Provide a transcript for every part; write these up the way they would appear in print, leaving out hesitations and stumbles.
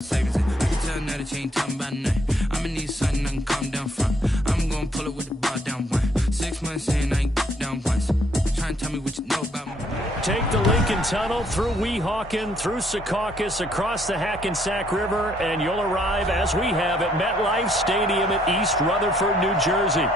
Savings. I can tell now that you ain't talking about nothing. I'ma need something I can calm down from. I'm gonna pull it with the bar down one. 6 months in, I ain't down once. Try and tell me what you know about me. Take the Lincoln Tunnel through Weehawken, through Secaucus, across the Hackensack River, and you'll arrive, as we have, at MetLife Stadium at East Rutherford, New Jersey.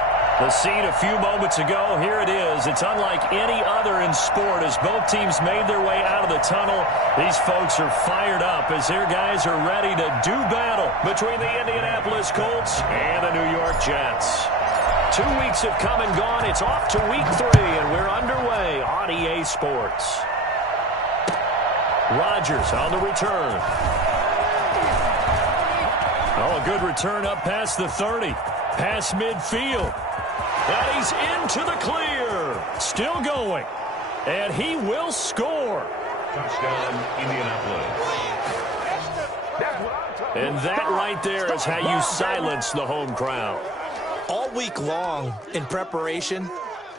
The scene a few moments ago, here it is. It's unlike any other in sport as both teams made their way out of the tunnel. These folks are fired up as their guys are ready to do battle between the Indianapolis Colts and the New York Jets. 2 weeks have come and gone. It's off to week 3, and we're underway on EA Sports. Rodgers on the return. Oh, a good return up past the 30. Past midfield. And he's into the clear. Still going. And he will score. Touchdown, Indianapolis. And that right there is how you silence the home crowd. All week long in preparation,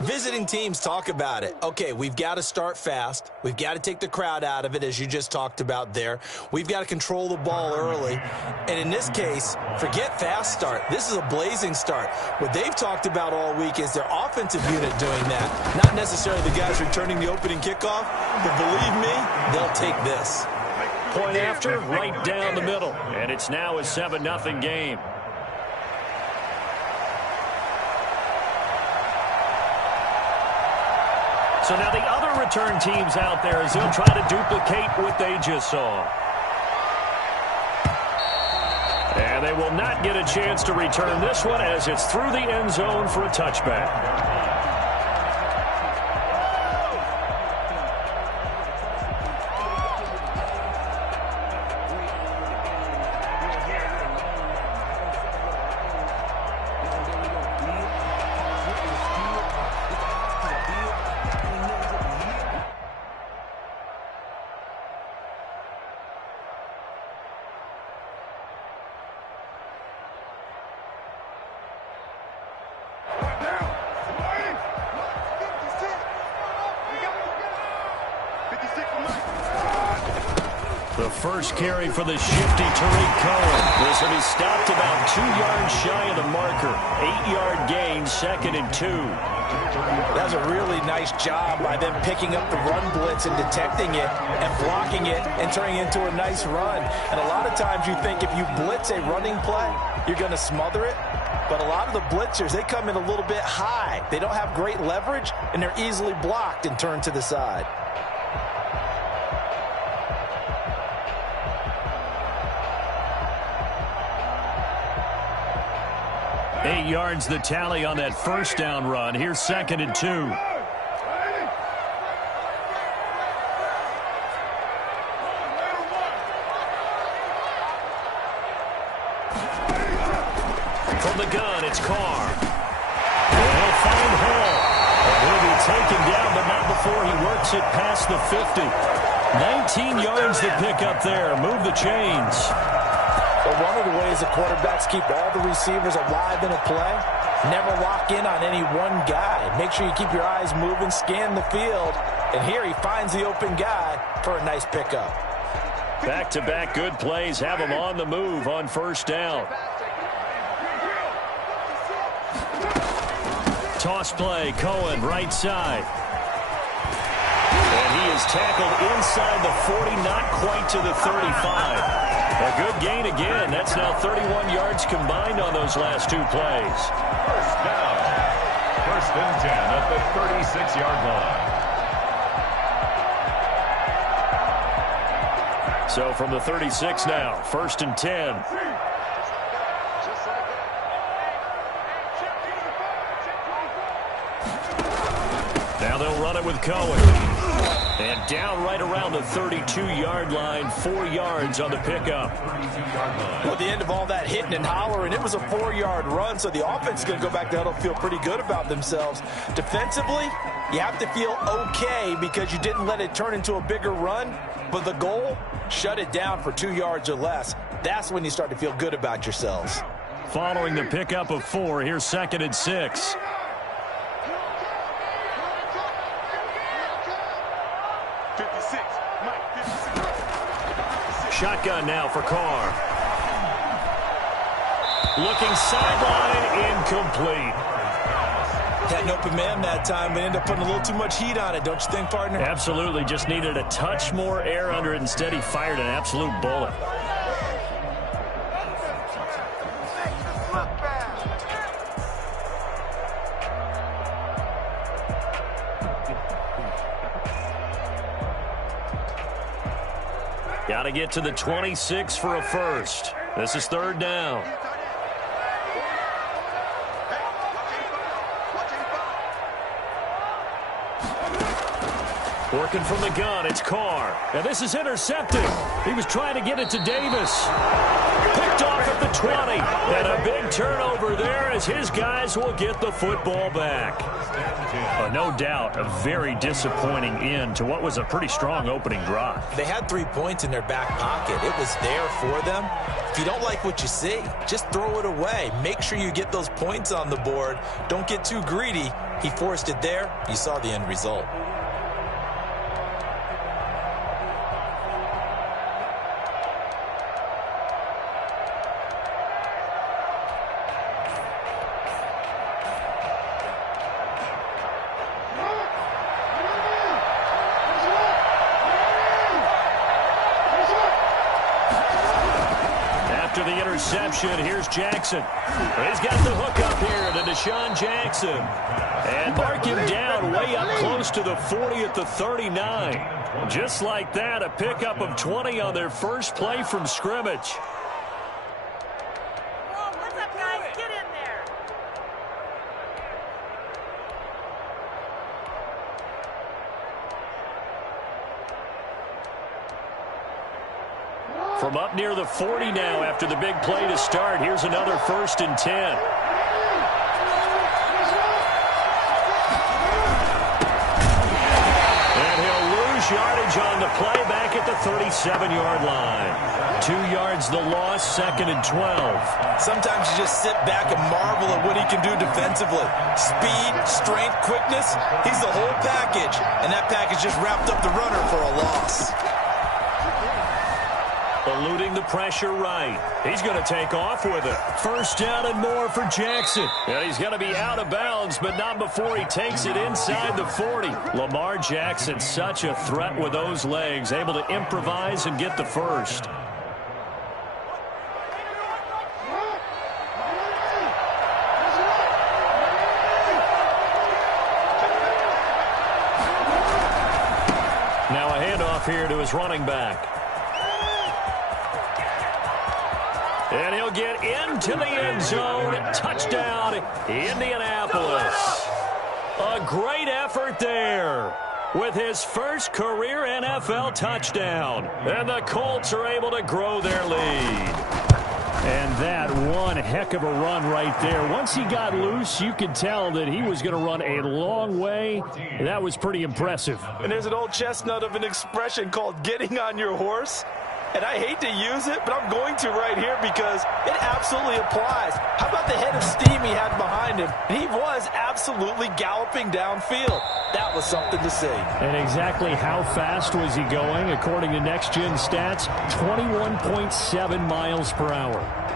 visiting teams talk about it. Okay, we've got to start fast. We've got to take the crowd out of it, as you just talked about there. We've got to control the ball early. And in this case, forget fast start. This is a blazing start. What they've talked about all week is their offensive unit doing that. Not necessarily the guys returning the opening kickoff, but believe me, they'll take this. Point after, right down the middle. And it's now a 7-0 game. So now the other return teams out there as they'll try to duplicate what they just saw. And they will not get a chance to return this one as it's through the end zone for a touchback. The first carry for the shifty Tariq Cohen. This will be stopped about 2 yards shy of the marker. 8-yard gain, 2nd and 2. That was a really nice job by them picking up the run blitz and detecting it and blocking it and turning it into a nice run. And a lot of times you think if you blitz a running play, you're going to smother it. But a lot of the blitzers, they come in a little bit high. They don't have great leverage, and they're easily blocked and turned to the side. Eight yards the tally on that first down run. Here's 2nd and 2. From the gun, it's Carr. And he'll find Hall. And he'll be taken down, but not before he works it past the 50. 19 yards to pick up there. Move the chains. Well, one of the ways the quarterbacks keep all the receivers alive in a play, never lock in on any one guy. Make sure you keep your eyes moving, scan the field. And here he finds the open guy for a nice pickup. Back-to-back good plays have him on the move on first down. Toss play, Cohen, right side. And he is tackled inside the 40, not quite to the 35. A good gain again. That's now 31 yards combined on those last 2 plays. First down. 1st and 10 at the 36-yard line. So from the 36 now, 1st and 10. Now they'll run it with Cohen. And down right around the 32-yard line, 4 yards on the pickup. Well, at the end of all that hitting and hollering, it was a 4-yard run, so the offense is going to go back to huddle, feel pretty good about themselves. Defensively, you have to feel okay because you didn't let it turn into a bigger run, but the goal, shut it down for 2 yards or less. That's when you start to feel good about yourselves. Following the pickup of 4, here's 2nd and 6. shotgun now for Carr. Looking sideline, incomplete. Had an open man that time, but ended up putting a little too much heat on it, don't you think, partner? Absolutely. Just needed a touch more air under it. Instead, he fired an absolute bullet. Got to get to the 26 for a first. This is third down. Working from the gun, it's Carr. Now this is intercepted. He was trying to get it to Davis. Picked off at the 20. And a big turnover there as his guys will get the football back. No doubt a very disappointing end to what was a pretty strong opening drive. They had 3 points in their back pocket. It was there for them. If you don't like what you see, just throw it away. Make sure you get those points on the board. Don't get too greedy. He forced it there. You saw the end result. Here's Jackson. He's got the hook up here to Deshaun Jackson. And mark him down way up close to the 40 at the 39. Just like that, a pickup of 20 on their first play from scrimmage. What's up, guys? Get in there. From up near the 40 now after the big play to start. Here's another 1st and 10. And he'll lose yardage on the play back at the 37-yard line. 2 yards the loss, 2nd and 12. Sometimes you just sit back and marvel at what he can do defensively. Speed, strength, quickness, he's the whole package. And that package just wrapped up the runner for a loss. Eluding the pressure right. He's going to take off with it. First down and more for Jackson. And he's going to be out of bounds, but not before he takes it inside the 40. Lamar Jackson, such a threat with those legs, able to improvise and get the first. Now a handoff here to his running back. And he'll get into the end zone. Touchdown, Indianapolis. A great effort there with his first career NFL touchdown. And the Colts are able to grow their lead. And that one heck of a run right there. Once he got loose, you could tell that he was going to run a long way. That was pretty impressive. And there's an old chestnut of an expression called getting on your horse. And I hate to use it, but I'm going to right here because it absolutely applies. How about the head of steam he had behind him? He was absolutely galloping downfield. That was something to see. And exactly how fast was he going? According to Next Gen Stats, 21.7 miles per hour.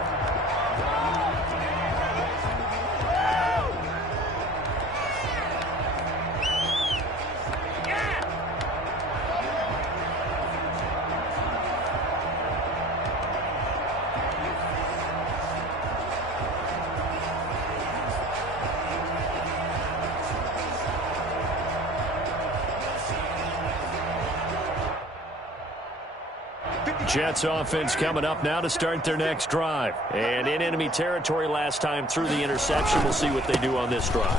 Jets offense coming up now to start their next drive. And in enemy territory last time through the interception. We'll see what they do on this drive.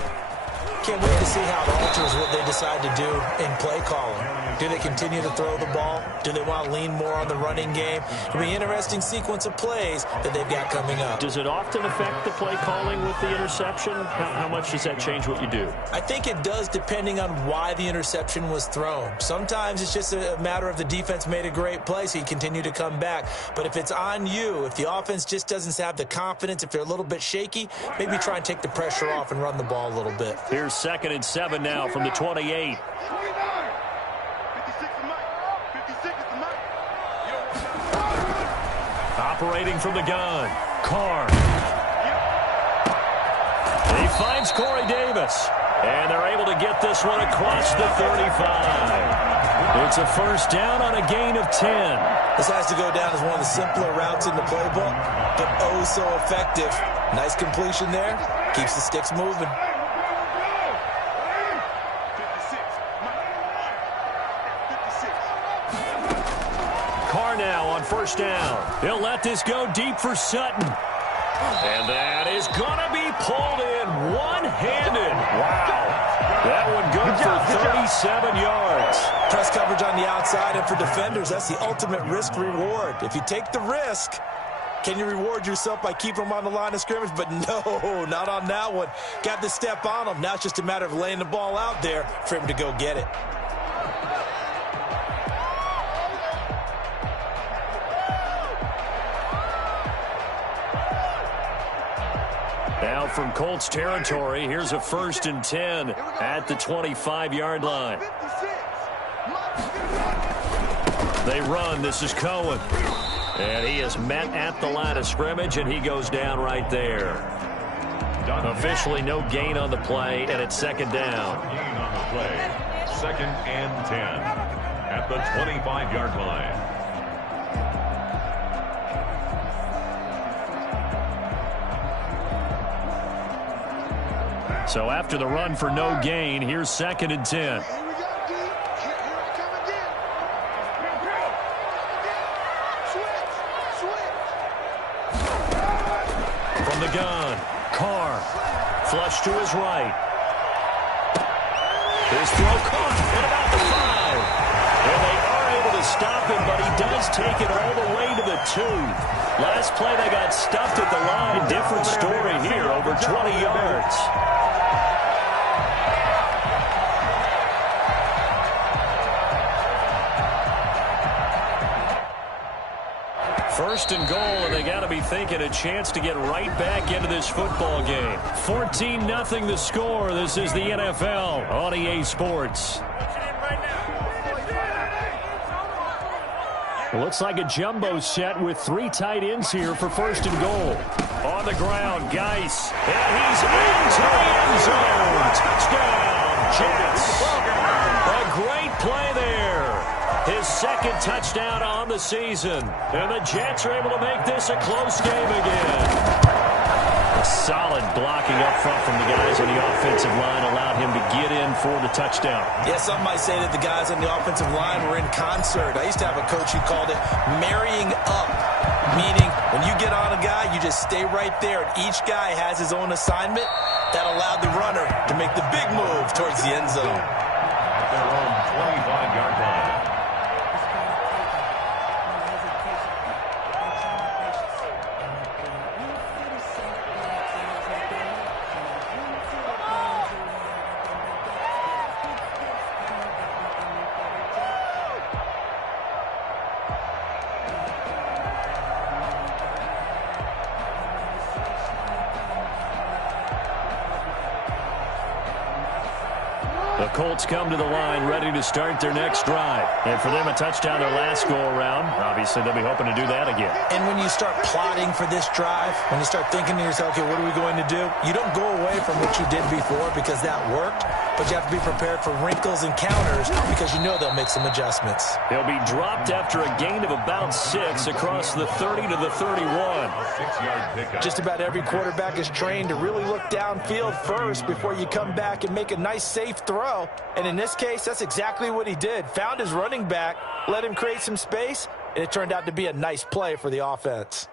Can't wait to see how it alters what they decide to do in play calling. Do they continue to throw the ball? Do they want to lean more on the running game? It'll be an interesting sequence of plays that they've got coming up. Does it often affect the play calling with the interception? How much does that change what you do? I think it does depending on why the interception was thrown. Sometimes it's just a matter of the defense made a great play, so you continue to come back. But if it's on you, if the offense just doesn't have the confidence, if they're a little bit shaky, maybe try and take the pressure off and run the ball a little bit. Here's 2nd and 7 now from the 28. operating from the gun. Carr. He finds Corey Davis. And they're able to get this one across the 35. It's a first down on a gain of 10. This has to go down as one of the simpler routes in the playbook, but oh so effective. Nice completion there. Keeps the sticks moving. Carr now on first down. He'll let this go deep for Sutton. And that is going to be pulled in one-handed. Wow. That one good for 37 yards. Press coverage on the outside, and for defenders, that's the ultimate risk-reward. If you take the risk, can you reward yourself by keeping them on the line of scrimmage? But no, not on that one. Got the step on them. Now it's just a matter of laying the ball out there for him to go get it. Now from Colts territory, here's a 1st and 10 at the 25-yard line. They run. This is Cohen. And he is met at the line of scrimmage, and he goes down right there. Officially no gain on the play, and it's 2nd down. Gain on the play. 2nd and 10 at the 25-yard line. So after the run for no gain, here's 2nd and 10. From the gun, Carr, flush to his right. His throw caught at about the 5. And they are able to stop him, but he does take it all the way to the 2. Last play, they got stuffed at the line. Different story here, over 20 yards. First and goal, and they got to be thinking a chance to get right back into this football game. 14-0 the score. This is the NFL on EA Sports. It looks like a jumbo set with 3 tight ends here for 1st and goal. On the ground, Geis, and he's into the end zone. Touchdown, Jets. A great play there. His 2nd touchdown on the season. And the Jets are able to make this a close game again. A solid blocking up front from the guys on the offensive line allowed him to get in for the touchdown. Yeah, some might say that the guys on the offensive line were in concert. I used to have a coach who called it marrying up, meaning when you get on a guy, you just stay right there. And each guy has his own assignment. That allowed the runner to make the big move towards the end zone. At their own 25-yard line. The Colts come to the line ready to start their next drive. And for them, a touchdown their last go-around. Obviously, they'll be hoping to do that again. And when you start plotting for this drive, when you start thinking to yourself, okay, what are we going to do? You don't go away from what you did before because that worked, but you have to be prepared for wrinkles and counters because you know they'll make some adjustments. He'll be dropped after a gain of about 6 across the 30 to the 31. 6-yard pickup. Just about every quarterback is trained to really look downfield first before you come back and make a nice, safe throw. And in this case, that's exactly what he did. Found his running back, let him create some space, and it turned out to be a nice play for the offense.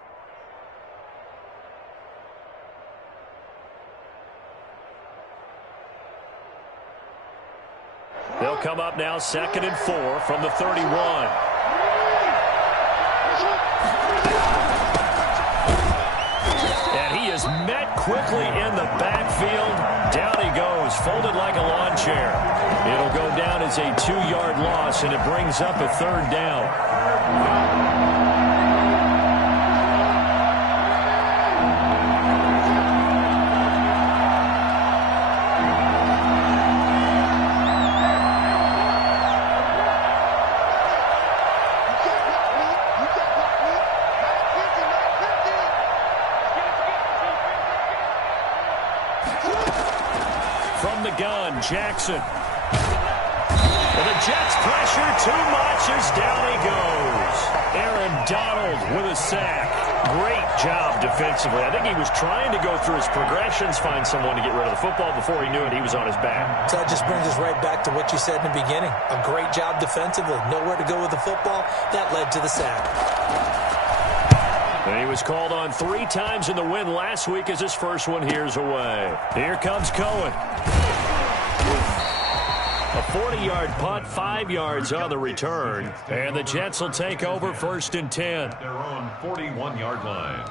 They'll come up now 2nd and 4 from the 31. And he is met quickly in the backfield. Down he goes, folded like a lawn chair. It'll go down as a 2-yard loss, and it brings up a 3rd down. From the gun, Jackson. Well, the Jets pressure too much as down he goes. Aaron Donald with a sack. Great job defensively. I think he was trying to go through his progressions, find someone to get rid of the football. Before he knew it, he was on his back. So that just brings us right back to what you said in the beginning. A great job defensively. Nowhere to go with the football. That led to the sack. And he was called on 3 times in the win last week as his first one here's away. Here comes Cohen. A 40-yard punt, 5 yards on the return. And the Jets will take over 1st and 10. Their own 41-yard line.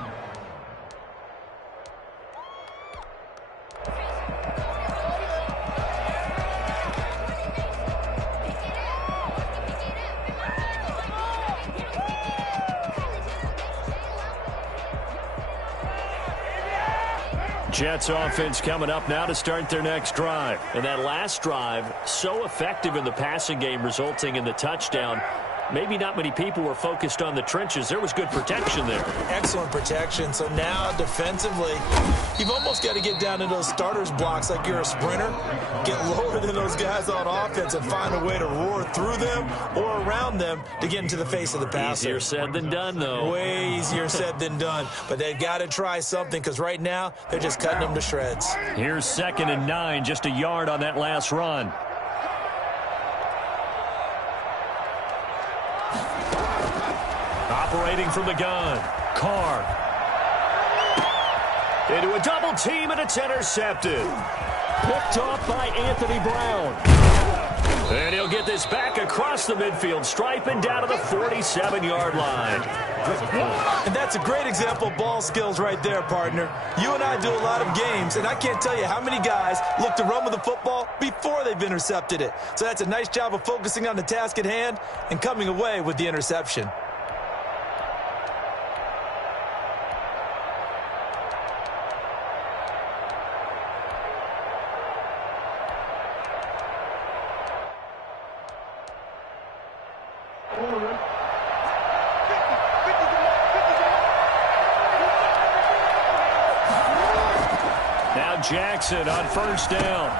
Jets offense coming up now to start their next drive. And that last drive, so effective in the passing game, resulting in the touchdown. Maybe not many people were focused on the trenches. There was good protection there. Excellent protection. So now defensively, you've almost got to get down to those starters blocks like you're a sprinter. Get lower than those guys on offense and find a way to roar through them or around them to get into the face of the passer. Easier said than done, though. Way easier said than done. But they've got to try something because right now they're just cutting them to shreds. Here's 2nd and 9, just a yard on that last run. Operating from the gun, Carr. Into a double team, and it's intercepted. Picked off by Anthony Brown. And he'll get this back across the midfield stripe and down to the 47-yard line. And that's a great example of ball skills right there, partner. You and I do a lot of games, and I can't tell you how many guys look to run with the football before they've intercepted it. So that's a nice job of focusing on the task at hand and coming away with the interception. Jackson on 1st down.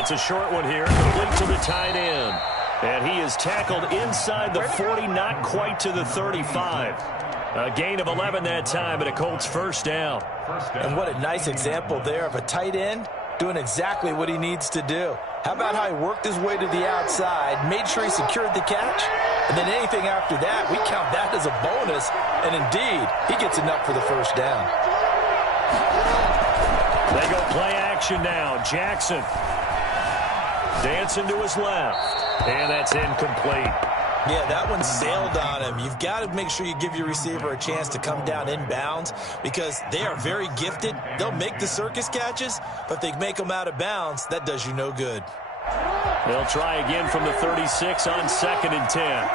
It's a short one here, complete to the tight end. And he is tackled inside the 40, not quite to the 35. A gain of 11 that time, and a Colts 1st down. And what a nice example there of a tight end doing exactly what he needs to do. How about how he worked his way to the outside, made sure he secured the catch, and then anything after that, we count that as a bonus. And indeed, he gets enough for the 1st down. They go play action now. Jackson dancing to his left. And that's incomplete. Yeah, that one sailed on him. You've got to make sure you give your receiver a chance to come down inbounds because they are very gifted. They'll make the circus catches, but if they make them out of bounds, that does you no good. They'll try again from the 36 on 2nd and 10.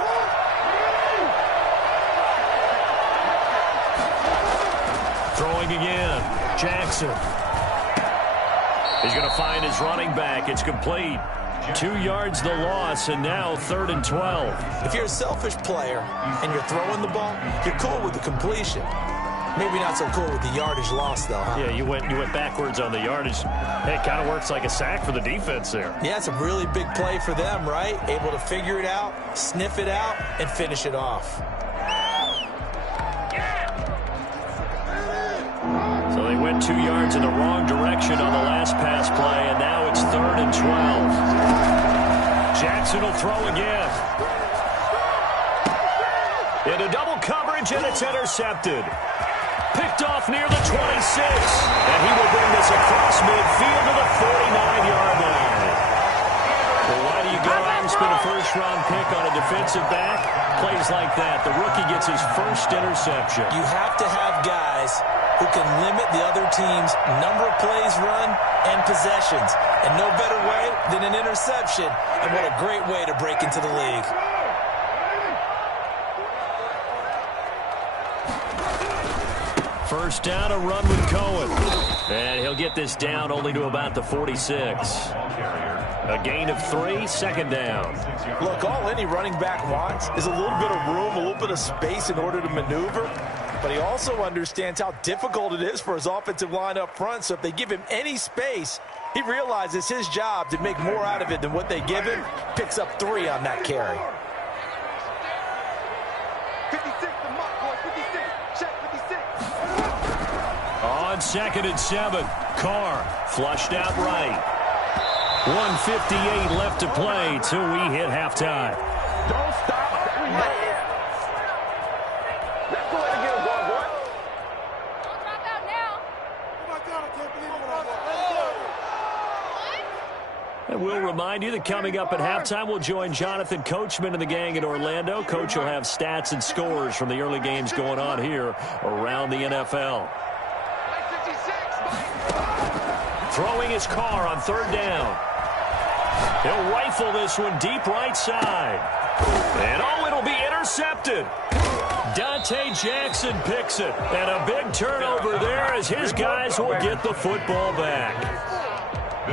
Throwing again. Jackson. He's going to find his running back. It's complete. 2 yards the loss, and now 3rd and 12. If you're a selfish player and you're throwing the ball, you're cool with the completion. Maybe not so cool with the yardage loss, though, huh? Yeah, you went backwards on the yardage. Hey, it kind of works like a sack for the defense there. Yeah, it's a really big play for them, right? Able to figure it out, sniff it out, and finish it off. So they went 2 yards in the wrong direction on the last pass play, and now it's 3rd and 12. Jackson will throw again. Into double coverage, and it's intercepted. Picked off near the 26. And he will bring this across midfield to the 49-yard line. Well, why do you go out and spend a first-round pick on a defensive back? Plays like that. The rookie gets his first interception. You have to have guys who can limit the other team's number of plays run and possessions. And no better way than an interception. And what a great way to break into the league. First down, a run with Cohen. And he'll get this down only to about the 46. A gain of 3, 2nd down. Look, all any running back wants is a little bit of room, a little bit of space in order to maneuver. But he also understands how difficult it is for his offensive line up front. So if they give him any space, He realizes it's his job to make more out of it than what they give him. Picks up 3 on that carry. 56, the mark, boy, 56. Check 56. On 2nd and 7, Carr flushed out right. 1:58 left to play till we hit halftime. Don't stop. Let's go ahead and get him going, boy. Don't drop out now. Oh, my God, I can't believe it. And we'll remind you that coming up at halftime, we'll join Jonathan Coachman and the gang in Orlando. Coach will have stats and scores from the early games going on here around the NFL. Throwing his Carr on 3rd down. He'll rifle this one deep right side. And it'll be intercepted. Dante Jackson picks it. And a big turnover there as his guys will get the football back.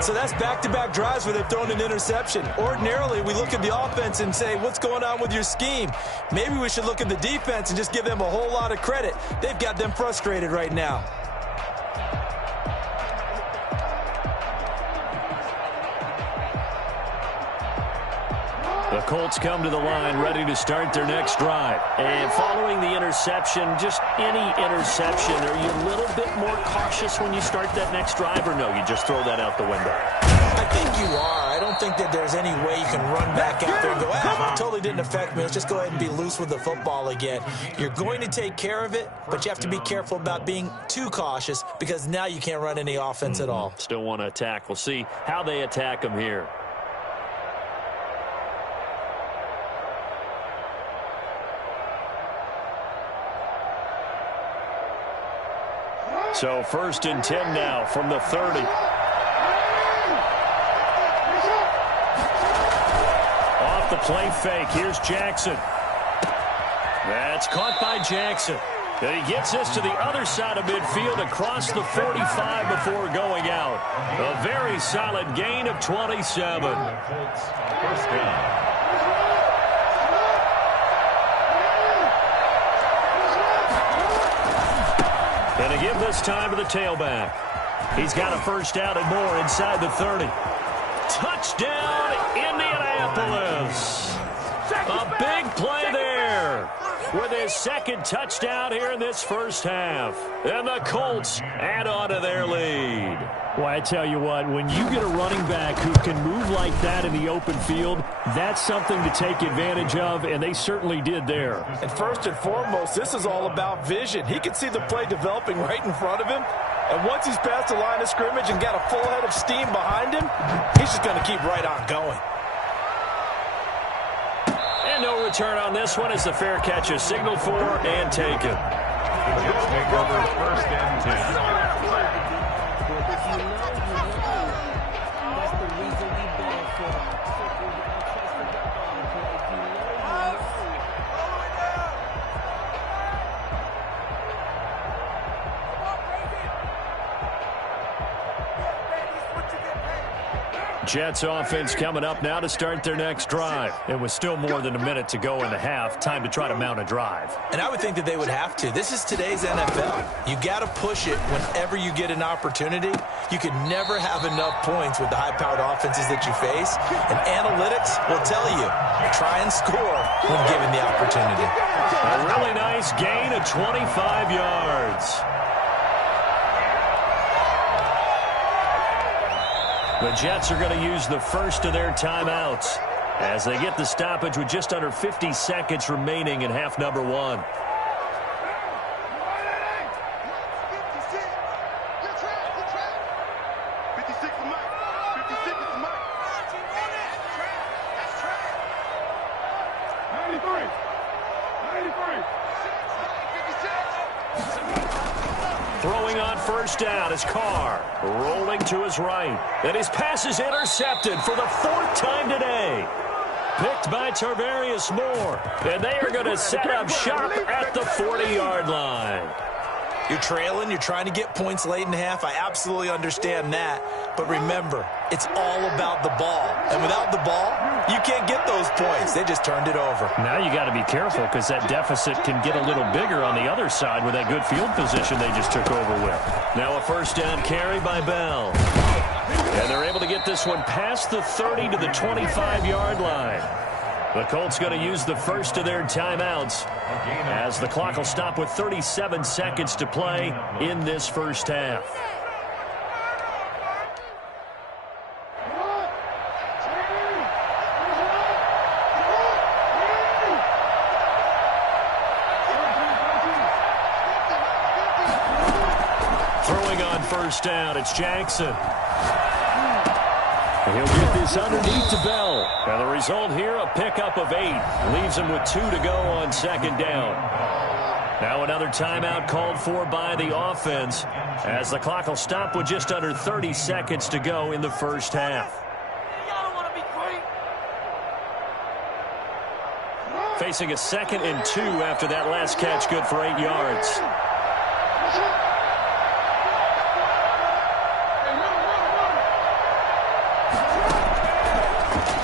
So that's back-to-back drives where they've thrown an interception. Ordinarily, we look at the offense and say, what's going on with your scheme? Maybe we should look at the defense and just give them a whole lot of credit. They've got them frustrated right now. The Colts come to the line ready to start their next drive. And following the interception, just any interception, are you a little bit more cautious when you start that next drive, or no, you just throw that out the window? I think you are. I don't think that there's any way you can run back out there and go, it totally didn't affect me. Let's just go ahead and be loose with the football again. You're going to take care of it, but you have to be careful about being too cautious because now you can't run any offense at all. Still want to attack. We'll see how they attack them here. So 1st and 10 now from the 30. Off the play fake. Here's Jackson. That's caught by Jackson. And he gets this to the other side of midfield across the 45 before going out. A very solid gain of 27. 1st down. And to give this time to the tailback. He's got a 1st down and more inside the 30. Touchdown, Indianapolis. A big play there with his 2nd touchdown here in this 1st half. And the Colts add on to their lead. Well, I tell you what, when you get a running back who can move like that in the open field, that's something to take advantage of, and they certainly did there. And first and foremost, this is all about vision. He can see the play developing right in front of him, and once he's past the line of scrimmage and got a full head of steam behind him, he's just going to keep right on going. And no return on this one as the fair catch is signaled for and taken. Jets take over 1st and 10. Jets offense coming up now to start their next drive. It was still more than a minute to go in the half. Time to try to mount a drive. And I would think that they would have to. This is today's NFL. You got to push it whenever you get an opportunity. You could never have enough points with the high-powered offenses that you face. And analytics will tell you, try and score when given the opportunity. A really nice gain of 25 yards. The Jets are going to use the 1st of their timeouts as they get the stoppage with just under 50 seconds remaining in half number 1. Throwing on 1st down is Carr, rolling to his right. And his pass is intercepted for the 4th time today. Picked by Tarvarius Moore. And they are going to set up shop at the 40-yard line. You're trailing. You're trying to get points late in the half. I absolutely understand that. But remember, it's all about the ball. And without the ball, you can't get those points. They just turned it over. Now you got to be careful because that deficit can get a little bigger on the other side with that good field position they just took over with. Now a first down carry by Bell. And they're able to get this one past the 30 to the 25-yard line. The Colts going to use the first of their timeouts as the clock will stop with 37 seconds to play in this first half. Throwing on first down, it's Jackson. He'll get this underneath to Bell. And the result here, a pickup of 8. Leaves him with 2 to go on second down. Now another timeout called for by the offense as the clock will stop with just under 30 seconds to go in the first half. Facing a 2nd and 2 after that last catch, good for 8 yards.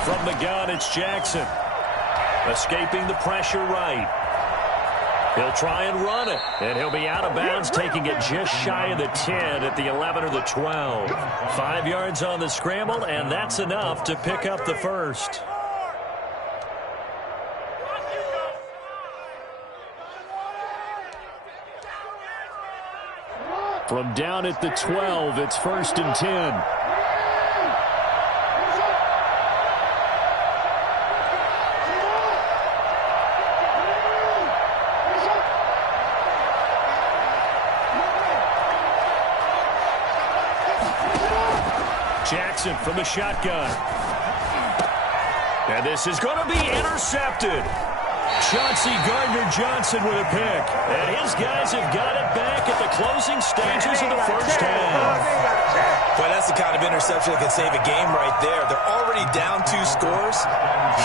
From the gun, it's Jackson. Escaping the pressure right. He'll try and run it. And he'll be out of bounds, taking it just shy of the 10 at the 11 or the 12. 5 yards on the scramble, and that's enough to pick up the first. From down at the 12, it's 1st and 10. Jackson from the shotgun. And this is going to be intercepted. Chauncey Gardner-Johnson with a pick. And his guys have got it back at the closing stages of the first half. Boy, that's the kind of interception that can save a game right there. They're already down 2 scores.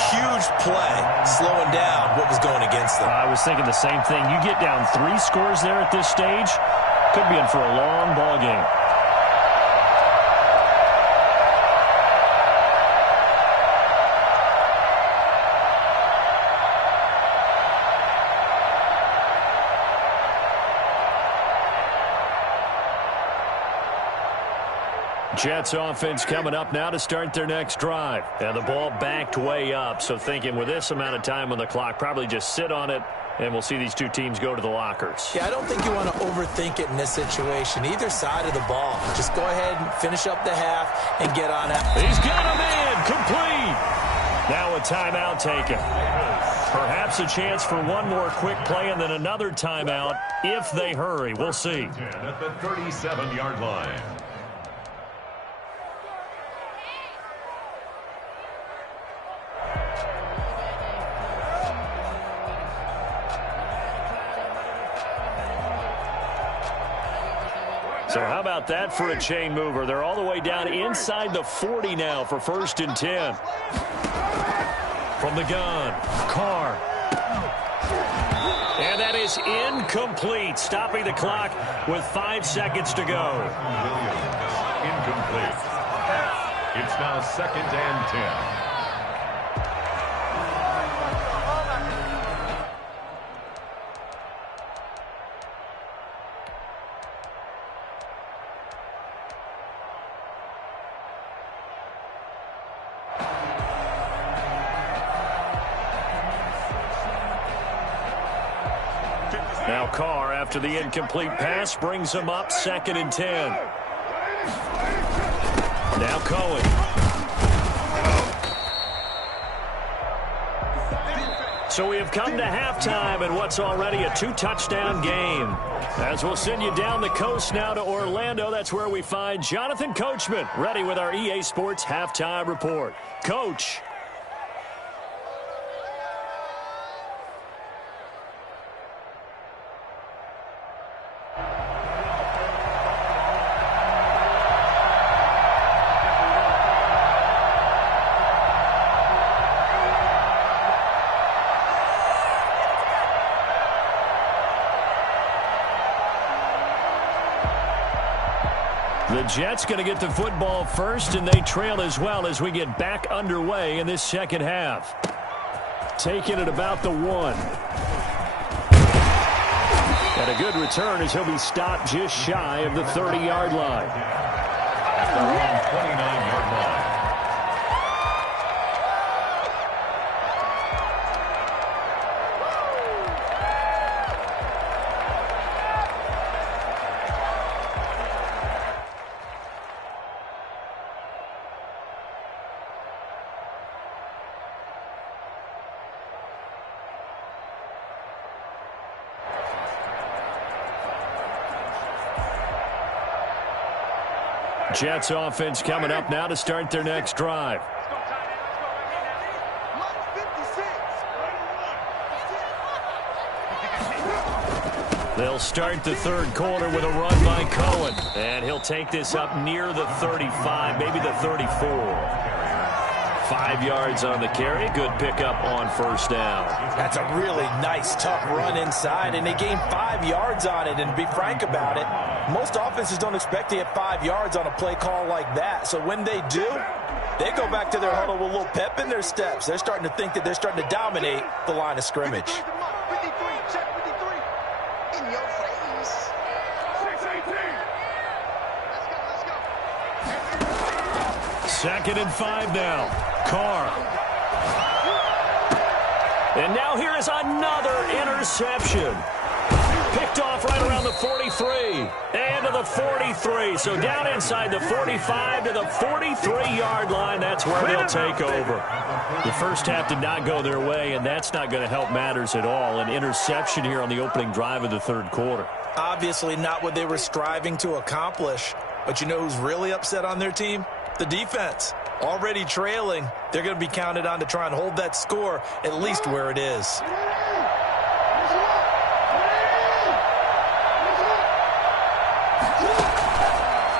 Huge play, slowing down what was going against them. I was thinking the same thing. You get down 3 scores there at this stage, could be in for a long ball game. Jets offense coming up now to start their next drive. And the ball backed way up. So thinking with this amount of time on the clock, probably just sit on it, and we'll see these two teams go to the lockers. Yeah, I don't think you want to overthink it in this situation. Either side of the ball. Just go ahead and finish up the half and get on it. He's got him in. Complete. Now a timeout taken. Perhaps a chance for one more quick play and then another timeout if they hurry. We'll see. At the 37-yard line. So how about that for a chain mover? They're all the way down inside the 40 now for 1st and 10. From the gun, Carr. And that is incomplete, stopping the clock with 5 seconds to go. Incomplete. It's now 2nd and 10. Now Carr, after the incomplete pass, brings him up 2nd and 10. Now Cohen. So we have come to halftime in what's already a 2-touchdown game. As we'll send you down the coast now to Orlando, that's where we find Jonathan Coachman, ready with our EA Sports Halftime Report. Coach. The Jets going to get the football first, and they trail as well as we get back underway in this second half. Taking it about the 1. And a good return as he'll be stopped just shy of the 30-yard line. At their own 29-yard line. Jets offense coming up now to start their next drive. They'll start the third quarter with a run by Cohen. And he'll take this up near the 35, maybe the 34. 5 yards on the carry. Good pickup on first down. That's a really nice, tough run inside, and they gained 5 yards on it. And to be frank about it, most offenses don't expect to get 5 yards on a play call like that. So when they do, they go back to their huddle with a little pep in their steps. They're starting to think that they're starting to dominate the line of scrimmage. 53, check 53. In your face. 618. Let's go. 2nd and 5 now. Carr. And now here is another interception. Picked off right around the 43 and to the 43. So down inside the 45 to the 43-yard line. That's where they'll take over. The first half did not go their way, and that's not going to help matters at all. An interception here on the opening drive of the third quarter. Obviously not what they were striving to accomplish. But you know who's really upset on their team? The defense. Already trailing, they're going to be counted on to try and hold that score at least where it is.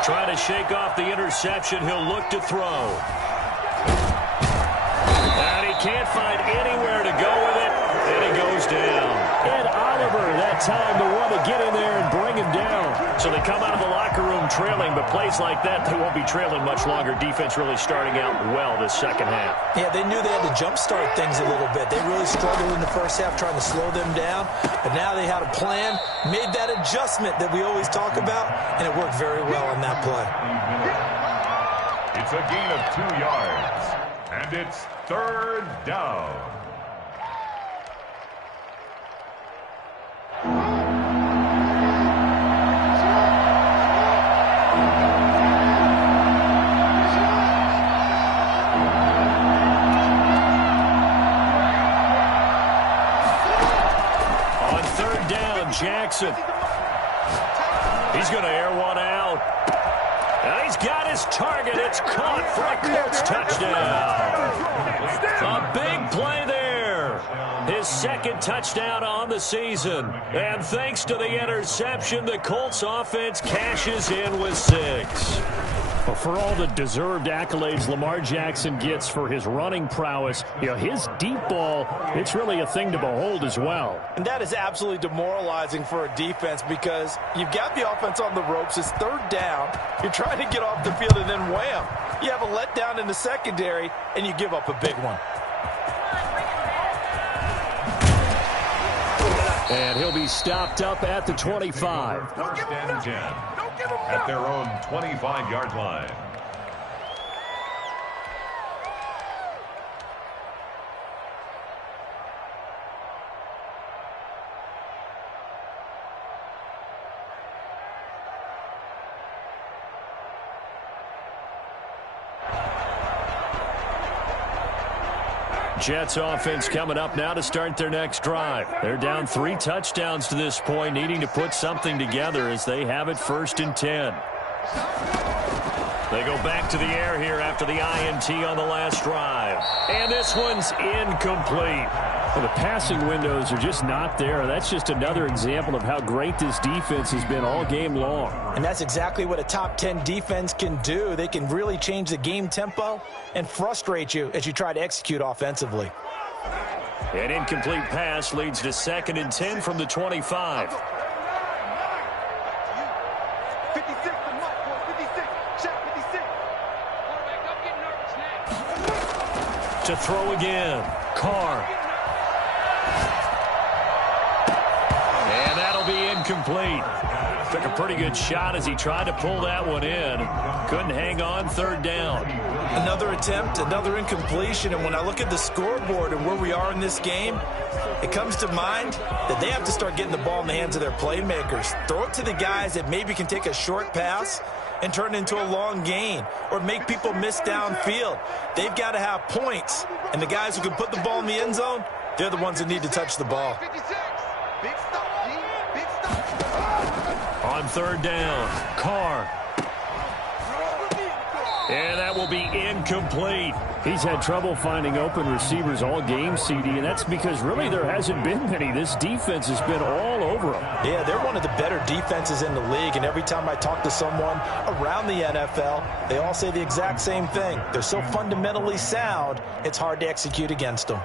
Trying to shake off the interception. He'll look to throw. And he can't find anywhere to go with it, and he goes down. Ed Oliver, that time, the one to get in there and bring him down. So they come out of the locker room trailing, but plays like that, they won't be trailing much longer. Defense really starting out well this second half. Yeah, they knew they had to jumpstart things a little bit. They really struggled in the first half trying to slow them down, but now they had a plan, made that adjustment that we always talk about, and it worked very well on that play. It's a gain of 2 yards, and it's 3rd down. Jackson. He's going to air one out. And he's got his target. It's caught for a Colts touchdown. A big play there. His 2nd touchdown on the season. And thanks to the interception, the Colts offense cashes in with 6. Well, for all the deserved accolades Lamar Jackson gets for his running prowess, you know, his deep ball, it's really a thing to behold as well. And that is absolutely demoralizing for a defense because you've got the offense on the ropes. It's 3rd down. You're trying to get off the field, and then wham, you have a letdown in the secondary, and you give up a big one. And he'll be stopped up at the 25. 1st and 10 at their own 25-yard line. Jets offense coming up now to start their next drive. They're down 3 touchdowns to this point, needing to put something together as they have it 1st and 10. They go back to the air here after the INT on the last drive. And this one's incomplete. Well, the passing windows are just not there. That's just another example of how great this defense has been all game long. And that's exactly what a top 10 defense can do. They can really change the game tempo and frustrate you as you try to execute offensively. An incomplete pass leads to 2nd and 10 from the 25. 56 to Mike, boy, 56. Check 56. Quarterback, don't get nervous now. To throw again. Carr. And that'll be incomplete. Took a pretty good shot as he tried to pull that one in. Couldn't hang on, third down. Another attempt, another incompletion, and when I look at the scoreboard and where we are in this game, it comes to mind that they have to start getting the ball in the hands of their playmakers. Throw it to the guys that maybe can take a short pass and turn it into a long gain or make people miss downfield. They've got to have points, and the guys who can put the ball in the end zone, they're the ones that need to touch the ball. 56. Big stop, G. Big stop. On third down, Carr. And that will be incomplete. He's had trouble finding open receivers all game, CD, and that's because really there hasn't been many. This defense has been all over him. Yeah, they're one of the better defenses in the league, and every time I talk to someone around the NFL, they all say the exact same thing. They're so fundamentally sound, it's hard to execute against them.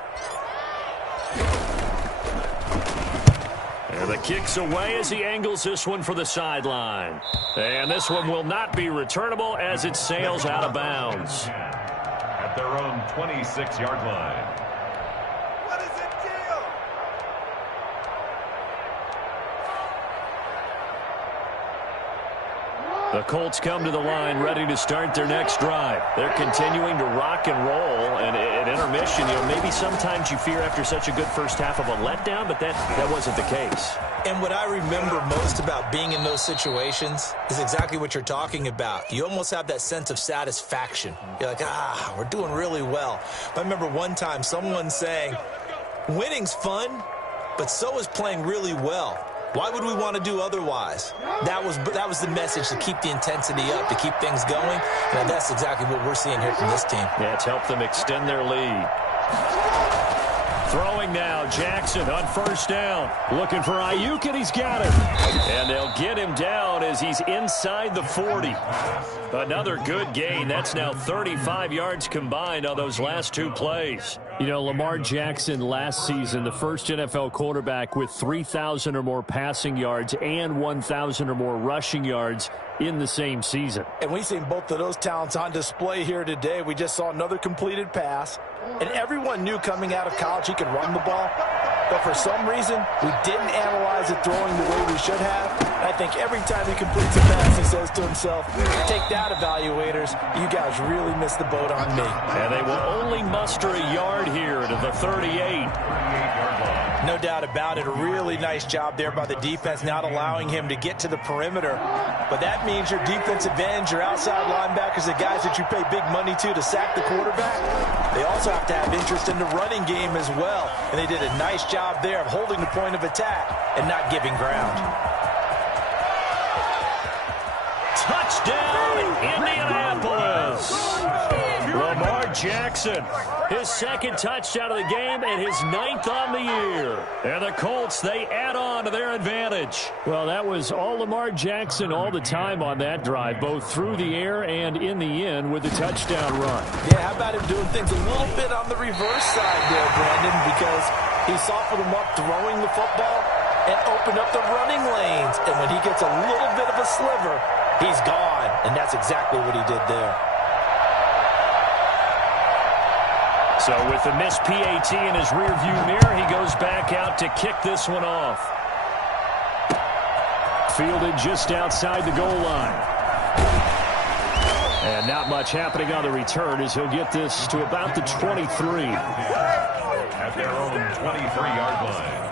And the kick's away as he angles this one for the sideline. And this one will not be returnable as it sails out of bounds. At their own 26-yard line. What is the deal? The Colts come to the line ready to start their next drive. They're continuing to rock and roll, and at intermission, maybe sometimes you fear after such a good first half of a letdown, but that wasn't the case. And what I remember most about being in those situations is exactly what you're talking about. You almost have that sense of satisfaction. You're like, we're doing really well. But I remember one time someone saying, winning's fun, but so is playing really well. Why would we want to do otherwise? That was the message, to keep the intensity up, to keep things going. And that's exactly what we're seeing here from this team. Yeah, it's helped them extend their lead. Throwing now, Jackson on first down. Looking for Ayuk, and he's got it. And they'll get him down as he's inside the 40. Another good gain. That's now 35 yards combined on those last two plays. You know, Lamar Jackson last season, the first NFL quarterback with 3,000 or more passing yards and 1,000 or more rushing yards in the same season. And we've seen both of those talents on display here today. We just saw another completed pass. And everyone knew coming out of college he could run the ball. But for some reason, we didn't analyze it throwing the way we should have. I think every time he completes a pass, he says to himself, take that, evaluators. You guys really missed the boat on me. And they will only muster a yard here to the 38. No doubt about it. A really nice job there by the defense, not allowing him to get to the perimeter. But that means your defensive ends, your outside linebackers, the guys that you pay big money to sack the quarterback, they also have to have interest in the running game as well. And they did a nice job there of holding the point of attack and not giving ground. Touchdown, Indianapolis. Lamar Jackson, his second touchdown of the game and his 9th on the year. And the Colts, they add on to their advantage. Well, that was all Lamar Jackson all the time on that drive, both through the air and in the end with the touchdown run. Yeah, how about him doing things a little bit on the reverse side there, Brandon, because he softened him up throwing the football and opened up the running lanes. And when he gets a little bit of a sliver, he's gone. And that's exactly what he did there. So with the missed PAT in his rearview mirror, he goes back out to kick this one off. Fielded just outside the goal line. And not much happening on the return as he'll get this to about the 23. At their own 23-yard line.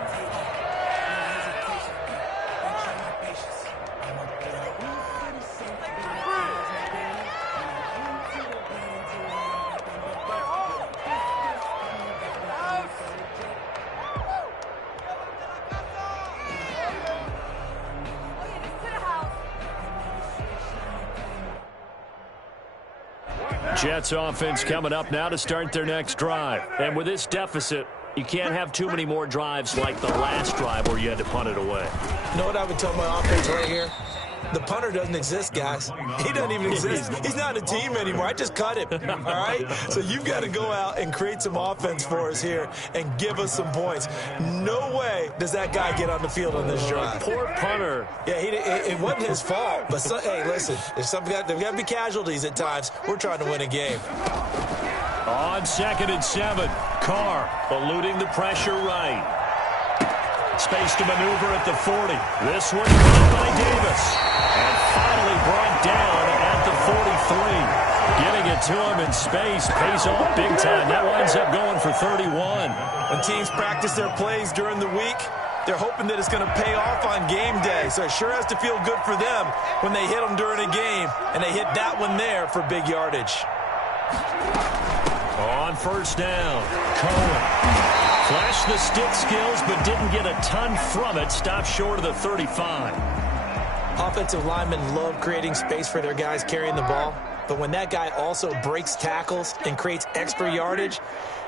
Jets offense coming up now to start their next drive. And with this deficit, you can't have too many more drives like the last drive where you had to punt it away. You know what I would tell my offense right here? The punter doesn't exist, guys. He doesn't even exist. He's not a team anymore. I just cut him, all right? So you've got to go out and create some offense for us here and give us some points. No way does that guy get on the field on this drive. Poor punter. Yeah, it wasn't his fault. But, hey, listen, there's got to be casualties at times. We're trying to win a game. On 2nd and 7, Carr eluding the pressure right. Space to maneuver at the 40. This one caught by Davis. And finally brought down at the 43. Getting it to him in space pays off big time. That winds up going for 31. When teams practice their plays during the week, they're hoping that it's going to pay off on game day. So it sure has to feel good for them when they hit them during a game. And they hit that one there for big yardage. On 1st down, Cohen flashed the stick skills but didn't get a ton from it. Stopped short of the 35. Offensive linemen love creating space for their guys carrying the ball. But when that guy also breaks tackles and creates extra yardage,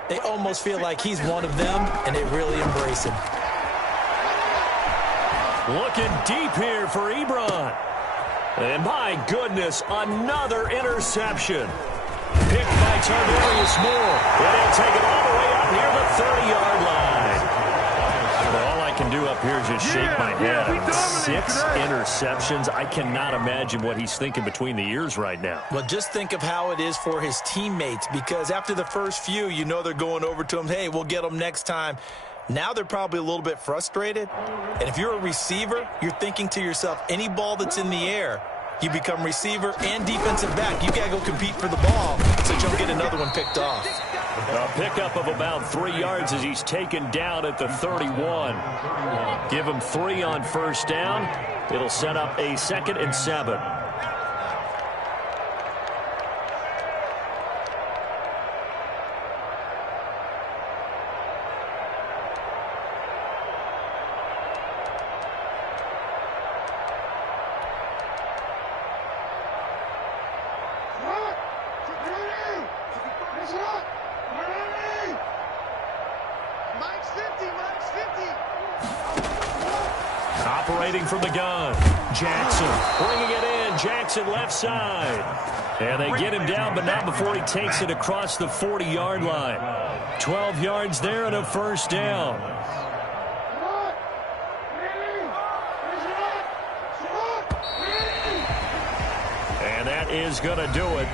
they almost feel like he's one of them, and they really embrace him. Looking deep here for Ebron. And my goodness, another interception. Picked by Tardarius Moore. And he'll take it all the way up near the 30-yard line. Well, all I can do up here is just shake my head. 6 interceptions. I cannot imagine what he's thinking between the ears right now. Well, just think of how it is for his teammates, because after the first few, you know they're going over to him, hey, we'll get them next time. Now they're probably a little bit frustrated. And if you're a receiver, you're thinking to yourself, any ball that's in the air, you become receiver and defensive back. You got to go compete for the ball so you don't get another one picked off. A pickup of about 3 yards as he's taken down at the 31. Give him 3 on 1st down. It'll set up a 2nd and 7. Operating from the gun. Jackson bringing it in. Jackson left side. And they get him down, but not before he takes it across the 40-yard line. 12 yards there and a 1st down. And that is going to do it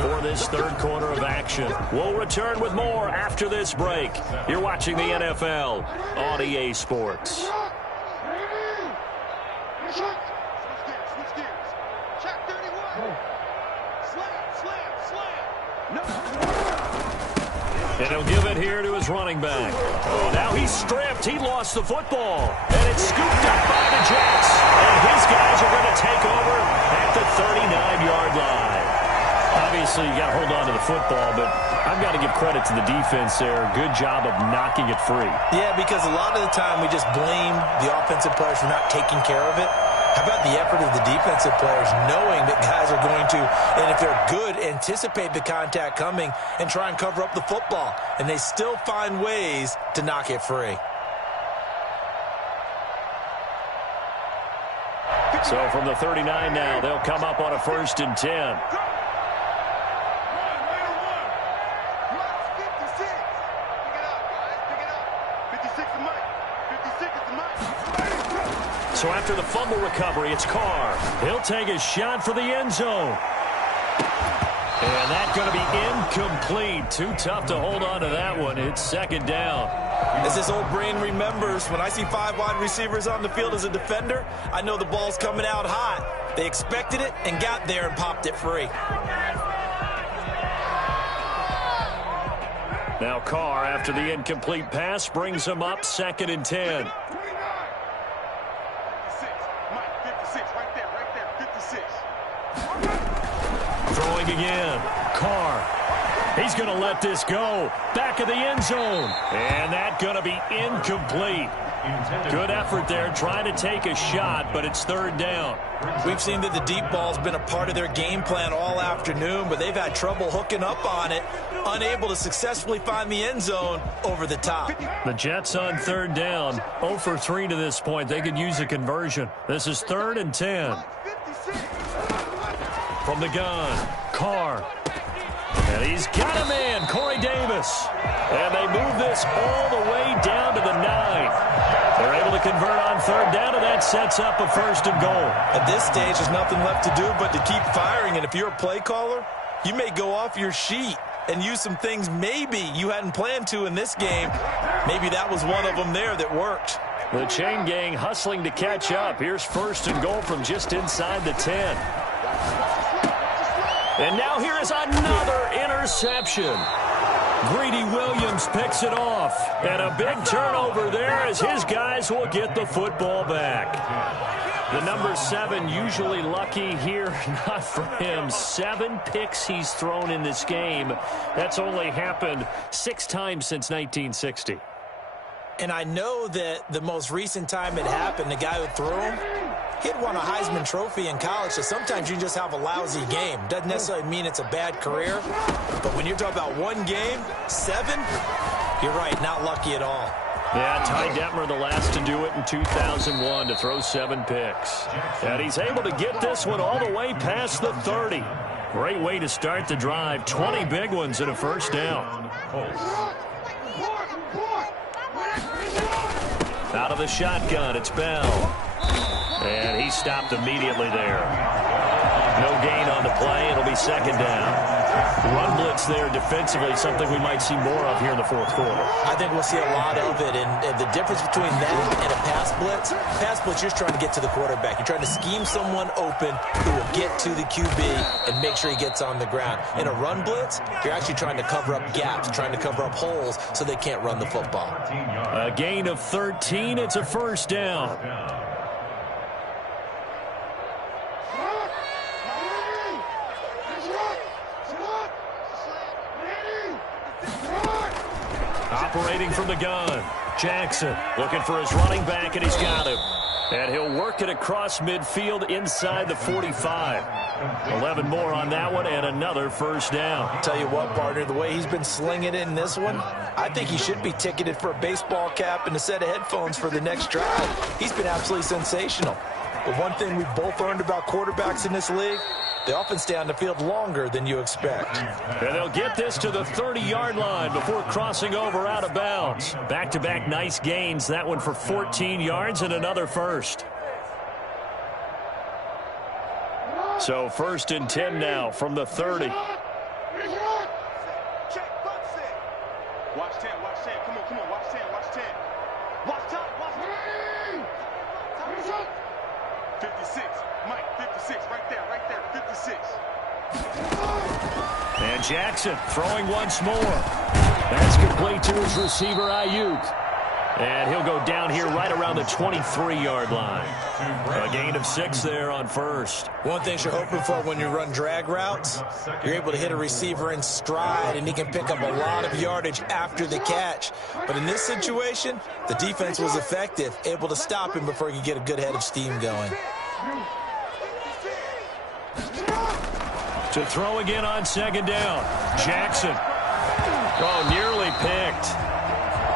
for this 3rd quarter of action. We'll return with more after this break. You're watching the NFL on EA Sports. And he'll give it here to his running back. Oh, now he's stripped. He lost the football. And it's scooped up by the Jets. And his guys are going to take over at the 39-yard line. Obviously, you got to hold on to the football, but I've got to give credit to the defense there. Good job of knocking it free. Yeah, because a lot of the time we just blame the offensive players for not taking care of it. How about the effort of the defensive players knowing that guys are going to, and if they're good, anticipate the contact coming and try and cover up the football. And they still find ways to knock it free. So from the 39 now, they'll come up on a 1st and 10. So after the fumble recovery, it's Carr. He'll take a shot for the end zone. And that's going to be incomplete. Too tough to hold on to that one. It's 2nd down. As this old brain remembers, when I see 5 wide receivers on the field as a defender, I know the ball's coming out hot. They expected it and got there and popped it free. Now Carr, after the incomplete pass, brings him up 2nd and 10. Throwing again. Carr. He's going to let this go. Back of the end zone. And that's going to be incomplete. Good effort there, trying to take a shot, but it's 3rd down. We've seen that the deep ball's been a part of their game plan all afternoon, but they've had trouble hooking up on it, unable to successfully find the end zone over the top. The Jets on 3rd down, 0 for 3 to this point. They could use a conversion. This is 3rd and 10. From the gun, Carr. And he's got a man, Corey Davis. And they move this all the way down to the 9. They're able to convert on third down, and that sets up a 1st and goal. At this stage, there's nothing left to do but to keep firing. And if you're a play caller, you may go off your sheet and use some things maybe you hadn't planned to in this game. Maybe that was one of them there that worked. The chain gang hustling to catch up. Here's 1st and goal from just inside the 10. And now here is another interception. Greedy Williams picks it off. And a big turnover there as his guys will get the football back. The number 7 usually lucky here. Not for him. 7 picks he's thrown in this game. That's only happened 6 times since 1960. And I know that the most recent time it happened, the guy who threw him, he had won a Heisman Trophy in college, so sometimes you just have a lousy game. Doesn't necessarily mean it's a bad career, but when you're talking about one game, 7, you're right, not lucky at all. Yeah, Ty Detmer, the last to do it in 2001, to throw 7 picks. And he's able to get this one all the way past the 30. Great way to start the drive. 20 big ones and a 1st down. Out of the shotgun, it's Bell. And he stopped immediately there. No gain on the play. It'll be 2nd down. Run blitz there defensively, something we might see more of here in the 4th quarter. I think we'll see a lot of it. And the difference between that and a pass blitz, you're trying to get to the quarterback. You're trying to scheme someone open who will get to the QB and make sure he gets on the ground. In a run blitz, you're actually trying to cover up gaps, trying to cover up holes so they can't run the football. A gain of 13. It's a 1st down. Operating from the gun, Jackson looking for his running back, and he's got him. And he'll work it across midfield inside the 45. 11 more on that one, and another 1st down. Tell you what, partner, the way he's been slinging it in this one, I think he should be ticketed for a baseball cap and a set of headphones for the next drive. He's been absolutely sensational. But one thing we've both learned about quarterbacks in this league, they often stay on the field longer than you expect. And they'll get this to the 30-yard line before crossing over out of bounds. Back-to-back nice gains. That one for 14 yards and another 1st. So 1st and 10 now from the 30. Watch 10, watch 10. Come on, watch 10, watch 10. Watch time, watch 56, Mike, 56, right there, 56. And Jackson throwing once more. That's complete to his receiver, Ayuk. And he'll go down here right around the 23-yard line. A gain of 6 there on 1st. One thing you're hoping for when you run drag routes, you're able to hit a receiver in stride, and he can pick up a lot of yardage after the catch. But in this situation, the defense was effective, able to stop him before he could get a good head of steam going. To throw again on 2nd down. Jackson. Oh, nearly picked.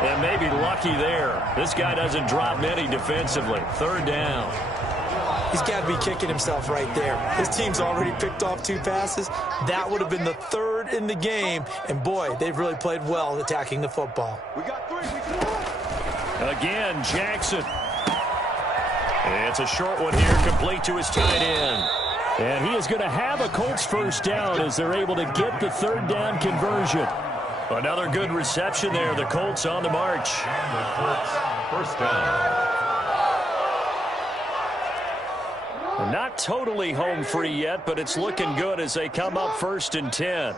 And maybe lucky there. This guy doesn't drop many defensively. 3rd down. He's got to be kicking himself right there. His team's already picked off 2 passes. That would have been the 3rd in the game. And, boy, they've really played well attacking the football. We got 3. Again, Jackson. It's a short one here, complete to his tight end. And he is going to have a Colts 1st down as they're able to get the 3rd down conversion. Another good reception there. The Colts on the march. 1st down. Not totally home free yet, but it's looking good as they come up 1st and 10.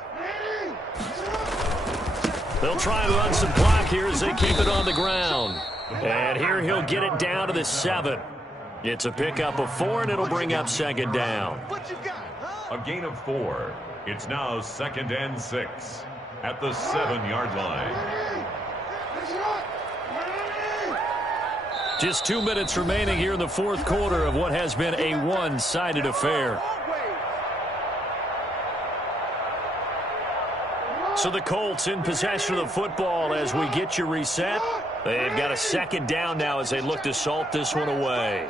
They'll try and run some clock here as they keep it on the ground. And here he'll get it down to the 7. It's a pickup of 4, and it'll bring up 2nd down. A gain of 4. It's now 2nd and 6 at the 7-yard line. Just 2 minutes remaining here in the 4th quarter of what has been a one-sided affair. So the Colts in possession of the football as we get you reset. They've got a 2nd down now as they look to salt this one away.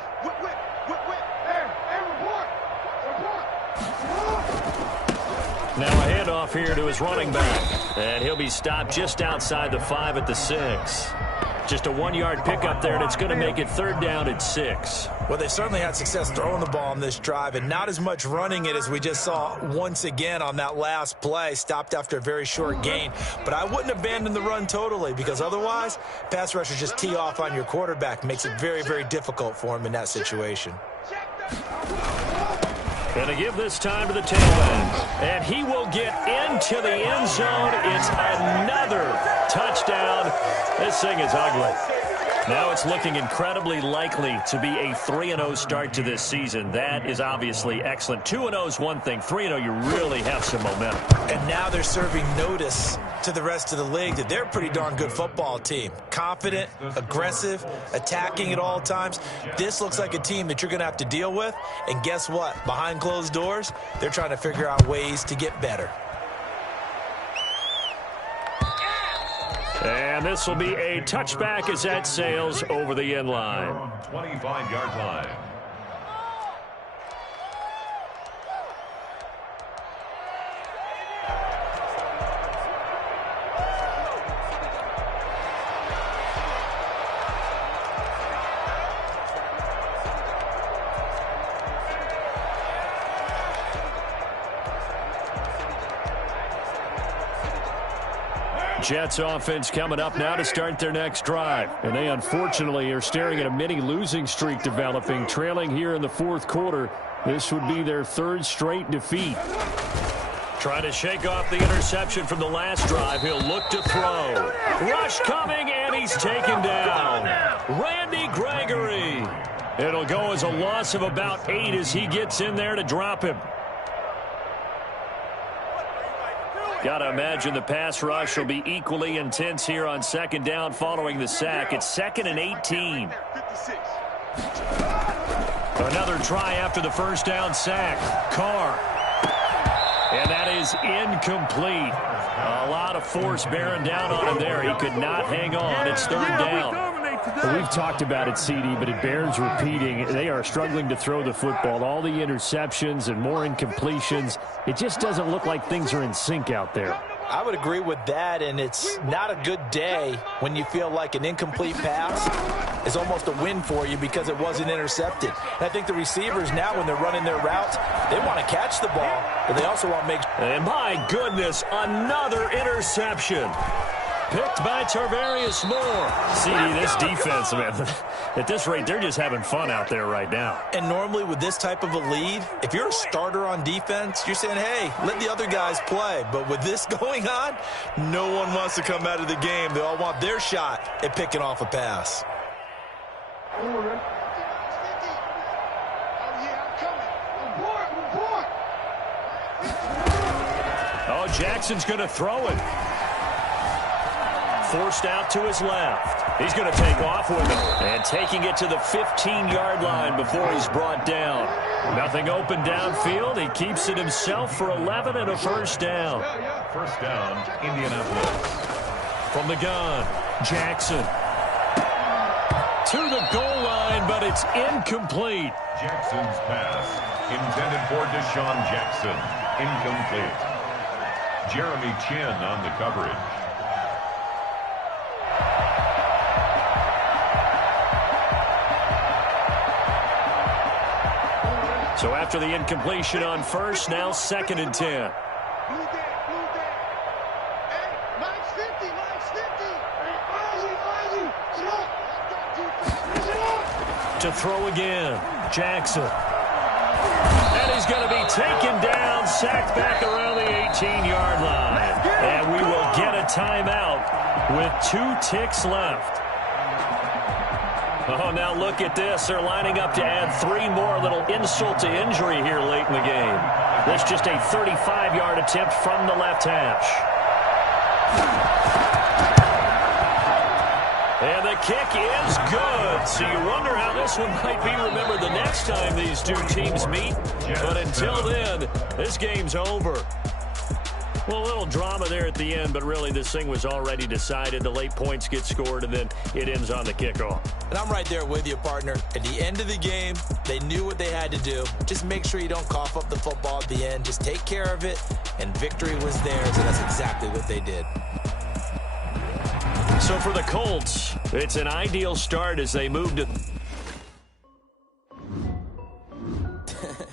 Now a handoff here to his running back. And he'll be stopped just outside the 5 at the 6. Just a 1-yard pickup there, and it's going to make it 3rd down at 6. Well, they certainly had success throwing the ball on this drive, and not as much running it as we just saw once again on that last play, stopped after a very short gain. But I wouldn't abandon the run totally, because otherwise, pass rushers just tee off on your quarterback. Makes it very, very difficult for him in that situation. Going to give this time to the tailback. And he will get into the end zone. It's another touchdown. This thing is ugly. Now it's looking incredibly likely to be a 3-0 start to this season. That is obviously excellent. 2-0 is one thing. 3-0, you really have some momentum. And now they're serving notice to the rest of the league that they're a pretty darn good football team. Confident, aggressive, attacking at all times. This looks like a team that you're going to have to deal with. And guess what? Behind closed doors, they're trying to figure out ways to get better. And this will be a touchback as that sails over the end line. 25-yard line. Jets offense coming up now to start their next drive. And they unfortunately are staring at a mini losing streak developing, trailing here in the 4th quarter. This would be their 3rd straight defeat. Trying to shake off the interception from the last drive. He'll look to throw. Rush coming, and he's taken down. Randy Gregory. It'll go as a loss of about 8 as he gets in there to drop him. Got to imagine the pass rush will be equally intense here on 2nd down following the sack. It's 2nd and 18. Another try after the 1st down sack. Carr. And that is incomplete. A lot of force bearing down on him there. He could not hang on. It's 3rd down. Well, we've talked about it, CD, but it bears repeating. They are struggling to throw the football. All the interceptions and more incompletions. It just doesn't look like things are in sync out there. I would agree with that, and it's not a good day when you feel like an incomplete pass is almost a win for you because it wasn't intercepted. And I think the receivers now, when they're running their routes, they want to catch the ball, but they also want to make... And my goodness, another interception. Picked by Tarvarius Moore. CD, this defense, man, at this rate, they're just having fun out there right now. And normally with this type of a lead, if you're a starter on defense, you're saying, hey, let the other guys play. But with this going on, no one wants to come out of the game. They all want their shot at picking off a pass. Oh, Jackson's going to throw it. Forced out to his left. He's going to take off with it. And taking it to the 15-yard line before he's brought down. Nothing open downfield. He keeps it himself for 11 and a 1st down. 1st down, Indianapolis. From the gun, Jackson. To the goal line, but it's incomplete. Jackson's pass, intended for Deshaun Jackson. Incomplete. Jeremy Chin on the coverage. So after the incompletion on 1st, now 2nd and 10. To throw again, Jackson. And he's going to be taken down, sacked back around the 18-yard line. And we will get a timeout with 2 ticks left. Oh, now look at this. They're lining up to add 3 more. Little insult to injury here late in the game. That's just a 35-yard attempt from the left hash. And the kick is good. So you wonder how this one might be remembered the next time these 2 teams meet. But until then, this game's over. Well, a little drama there at the end, but really this thing was already decided. The late points get scored, and then it ends on the kickoff. And I'm right there with you, partner. At the end of the game, they knew what they had to do. Just make sure you don't cough up the football at the end. Just take care of it, and victory was theirs, and that's exactly what they did. So for the Colts, it's an ideal start as they move to